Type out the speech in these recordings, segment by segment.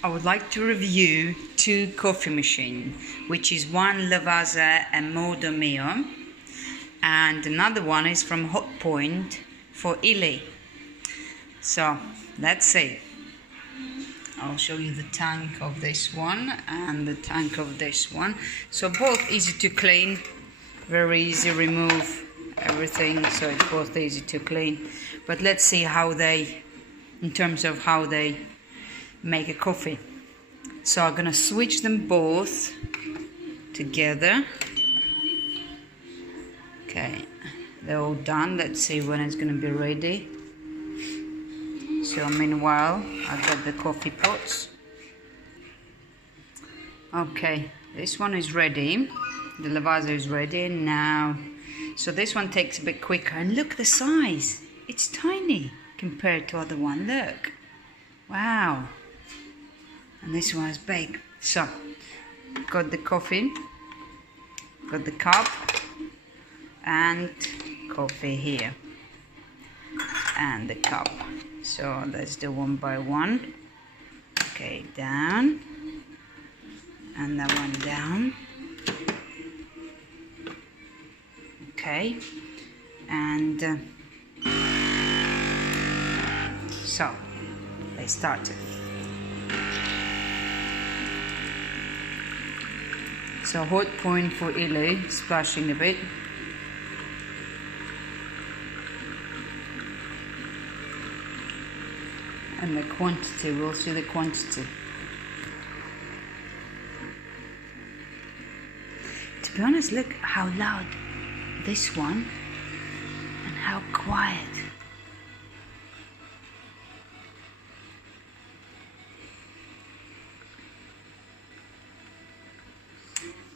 I would like to review two coffee machines, which is one Lavazza Modo Mia and another one is from Hotpoint for illy. So let's see. I'll show you the tank of this one and the tank of this one. So both easy to clean, very easy, remove everything, so it's both easy to clean. But let's see how they, in terms of how they make a coffee. So I'm gonna switch them both together. Okay, they're all done. Let's see when it's gonna be ready. So meanwhile, I've got the coffee pots. Okay, this one is ready. The Lavazza is ready now. So this one takes a bit quicker, and look the size. It's tiny compared to other one. Look, wow. And this one is big. So, got the coffee, got the cup, and coffee here, and the cup. So let's do one by one. Okay, down, and that one down. Okay, and so they started. So Hotpoint for illy, splashing a bit. And the quantity, we'll see the quantity. To be honest, look how loud this one and how quiet.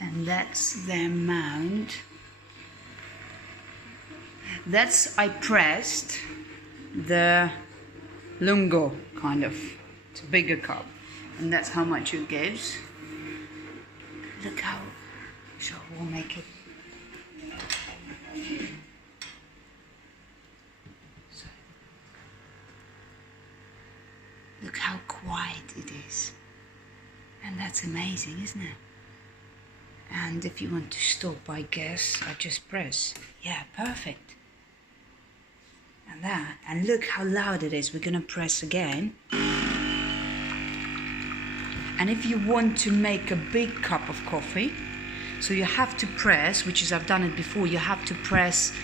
And that's the amount. That's, I pressed the lungo, kind of. It's a bigger cup. And that's how much it gives. Look how, so we'll make it. So, look how quiet it is. And that's amazing, isn't it? And if you want to stop, I guess, I just press. Yeah, perfect. And that. And look how loud it is. We're going to press again. And if you want to make a big cup of coffee, so you have to press, which is I've done it before, you have to press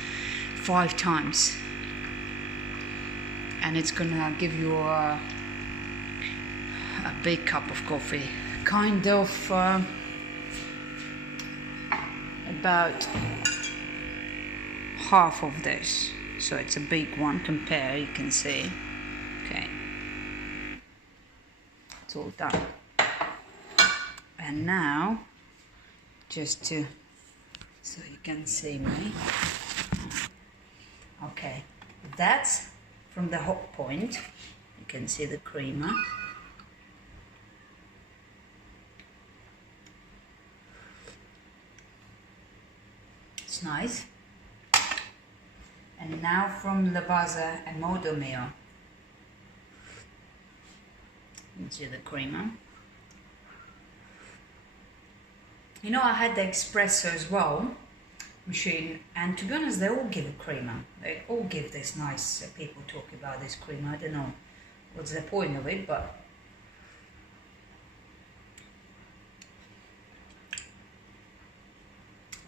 5 times. And it's going to give you a big cup of coffee. Kind of... about half of this, so it's a big one. Compare, you can see. Okay, it's all done. And now, just to so you can see me. Okay, that's from the Hotpoint. You can see the creamer. It's nice. And now from Lavazza Modo Mia. You can see the creamer. You know, I had the espresso as well machine, and to be honest, they all give a creamer. They all give this nice. People talk about this creamer. I don't know what's the point of it, but.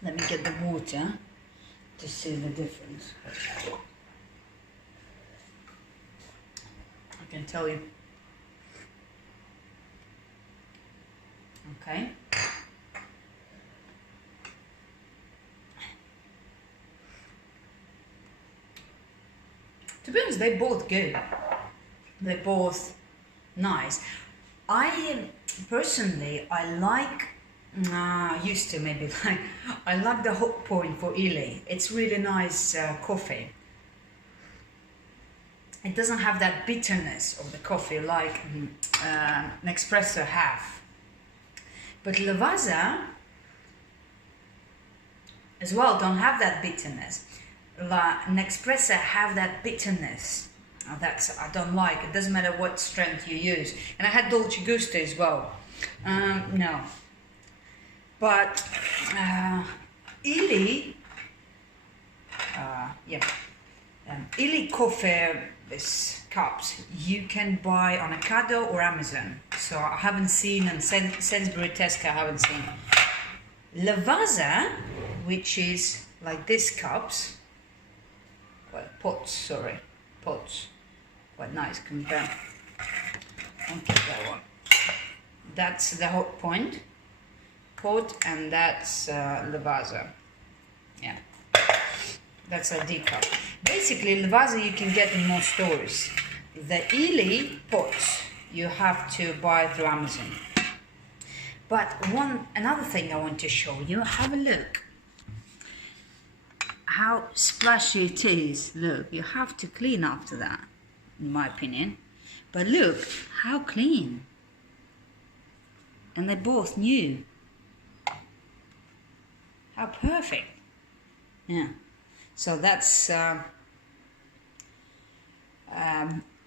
Let me get the water to see the difference. I can tell you. Okay. To be honest, they're both good. They're both nice. I personally, I like. Used to maybe like I like the Hotpoint for illy. It's really nice coffee. It doesn't have that bitterness of the coffee like an espresso have. But Lavazza as well don't have that bitterness. An espresso have that bitterness. I don't like. It doesn't matter what strength you use. And I had Dolce Gusto as well. No. But illy, illy coffee cups you can buy on Ocado or Amazon. So I haven't seen, and Sainsbury, Tesco I haven't seen. Lavazza, which is like this cups, well, pots, quite nice compared. I'll get that one. That's the Hotpoint pot, and that's Lavazza. Yeah, that's a decaf. Basically, Lavazza you can get in more stores. The illy pots you have to buy through Amazon. But another thing I want to show you, have a look. How splashy it is. Look, you have to clean after that, in my opinion. But look, how clean. And they're both new. How perfect. Yeah. So that's, I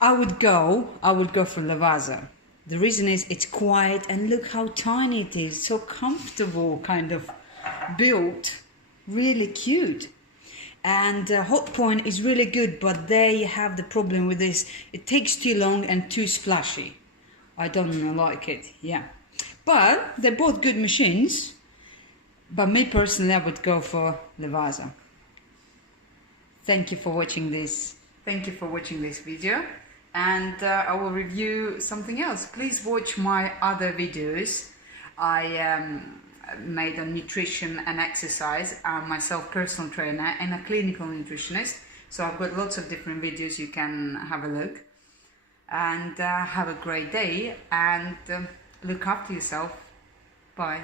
would go for Lavazza. The reason is it's quiet, and look how tiny it is. So comfortable, kind of built. Really cute. And Hotpoint is really good, but they have the problem with this. It takes too long and too splashy. I don't like it, yeah. But they're both good machines. But me personally, I would go for Lavazza. Thank you for watching this. Thank you for watching this video. And I will review something else. Please watch my other videos. I made on nutrition and exercise. I'm myself personal trainer and a clinical nutritionist. So I've got lots of different videos you can have a look. And have a great day, and look after yourself. Bye.